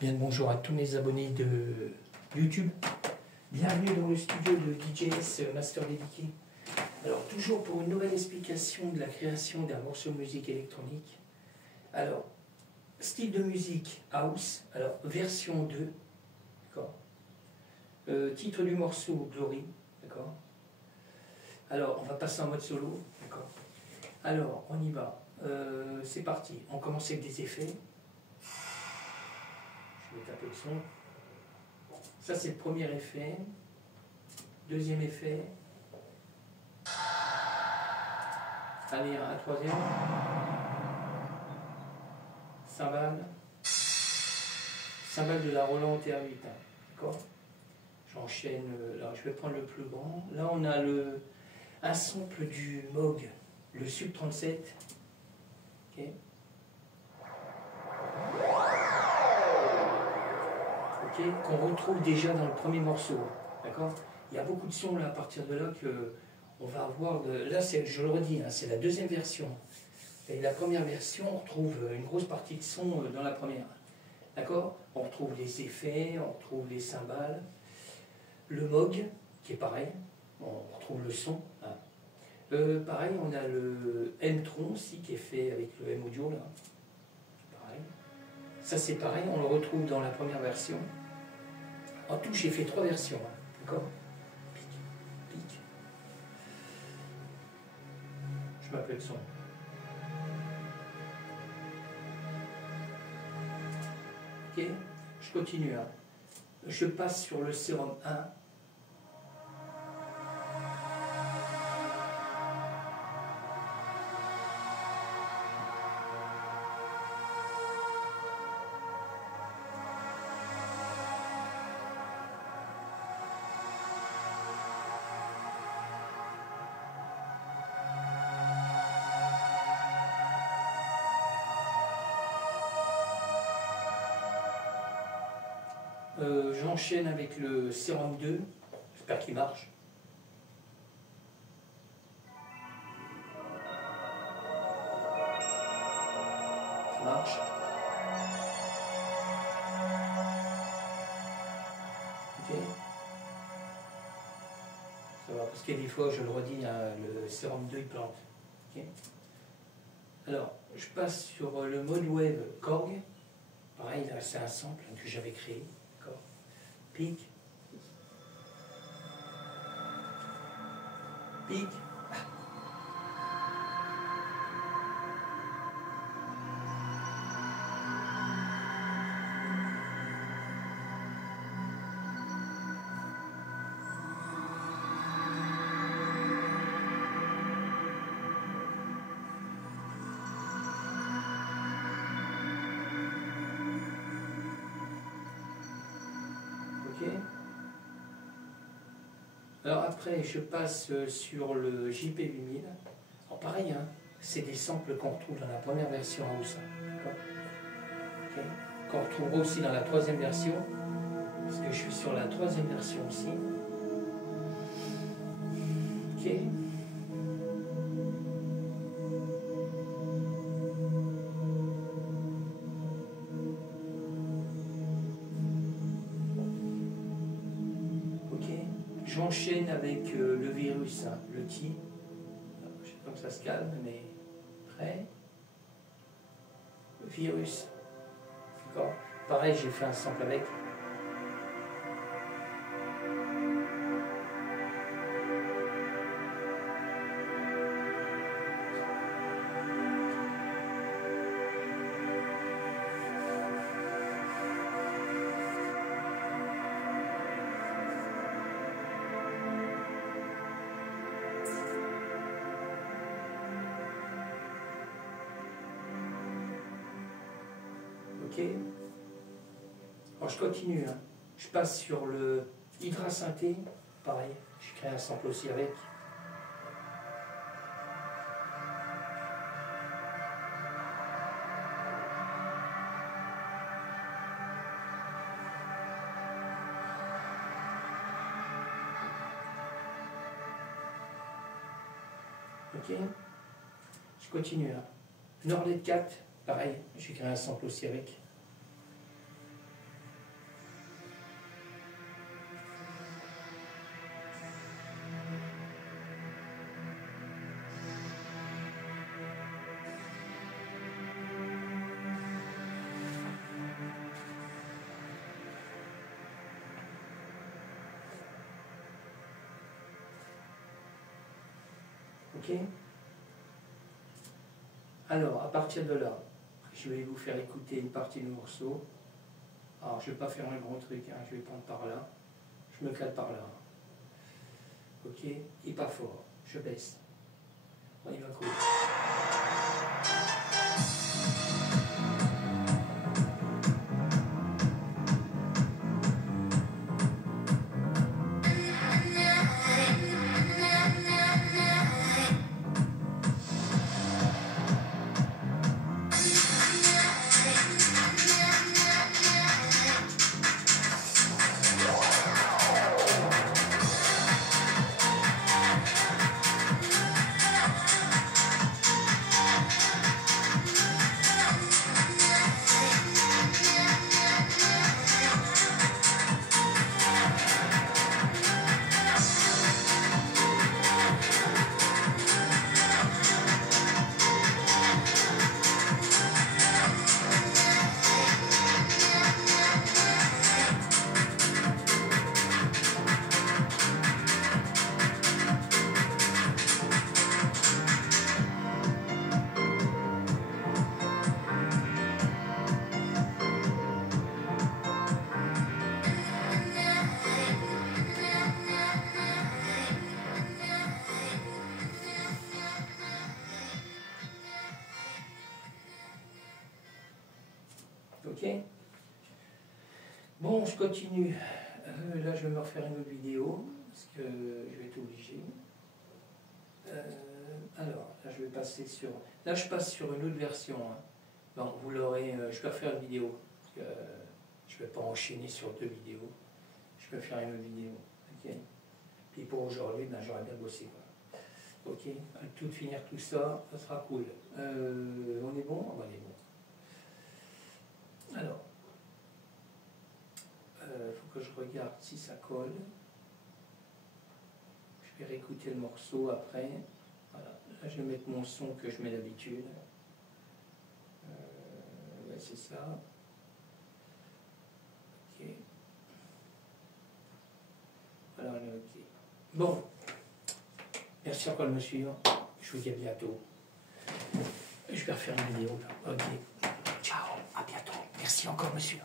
Bien le bonjour à tous mes abonnés de YouTube. Bienvenue dans le studio de DJS Master Dédié. Alors toujours pour une nouvelle explication de la création d'un morceau de musique électronique. Alors, style de musique house, alors version 2, d'accord. Titre du morceau Glory, d'accord. Alors on va passer en mode solo, d'accord. Alors on y va, c'est parti, on commence avec des effets. Je vais taper le son. Ça c'est le premier effet. Deuxième effet. Allez, un troisième. Cymbale. Cymbale de la Roland TR-8. D'accord. J'enchaîne. Là, je vais prendre le plus grand. Là, on a un sample du Moog, le Sub 37. Ok. Qu'on retrouve déjà dans le premier morceau. D'accord. Il y a beaucoup de sons là à partir de là que on va avoir. Là, je le redis, hein, c'est la deuxième version. Et la première version, on retrouve une grosse partie de son dans la première. D'accord. On retrouve les effets, on retrouve les cymbales, le Moog qui est pareil. On retrouve le son. Hein. Pareil, on a le M-Tron aussi qui est fait avec le M-Audio là. Pareil. Ça c'est pareil, on le retrouve dans la première version. En tout, j'ai fait 3 versions. Hein. D'accord. Pic. Je m'appelle son. Ok, je continue. Hein. Je passe sur le sérum 1. J'enchaîne avec le sérum 2, j'espère qu'il marche. Ça marche. Ok. Ça va, parce que des fois, je le redis, hein, le sérum 2 il plante. Okay. Alors, je passe sur le mode wave Korg. Pareil, là, c'est un sample que j'avais créé. Pic. Pic. Ok. Alors après, je passe sur le JP8000. Alors pareil, hein, c'est des samples qu'on retrouve dans la première version house. Okay. Qu'on retrouvera aussi dans la troisième version, parce que je suis sur la troisième version aussi. Ok. J'enchaîne avec le virus, hein, le T. Je sais pas que ça se calme, mais prêt. Le virus. D'accord. Pareil, j'ai fait un sample avec. Ok. Alors je continue. Hein. Je passe sur le Hydra Synthé. Pareil, je crée un sample aussi avec. Ok. Je continue. Hein. Norlet 4. Pareil, j'ai créé un sample aussi avec. Ok? Alors, à partir de là, je vais vous faire écouter une partie du morceau. Alors, je ne vais pas faire un grand truc, hein, je vais prendre par là. Je me cale par là. Ok? Et pas fort. Je baisse. On y va cool. Ok? Bon, je continue. Là, je vais me refaire une autre vidéo, parce que je vais être obligé. Alors, là, je vais passer sur... Là, je passe sur une autre version. Hein. Bon, vous l'aurez... je vais refaire une vidéo, parce que je ne vais pas enchaîner sur 2 vidéos. Je vais faire une autre vidéo. Ok? Puis pour aujourd'hui, ben, j'aurais bien bossé. Quoi. Ok? Tout finir tout ça, ça sera cool. On est bon? On est bon. Alors, faut que je regarde si ça colle. Je vais réécouter le morceau après. Voilà. Là, je vais mettre mon son que je mets d'habitude. Ouais, c'est ça. Ok. Voilà, on est ok. Bon. Merci encore de me suivre. Je vous dis à bientôt. Je vais refaire une vidéo. Ok. Ciao, à bientôt. Merci encore, monsieur.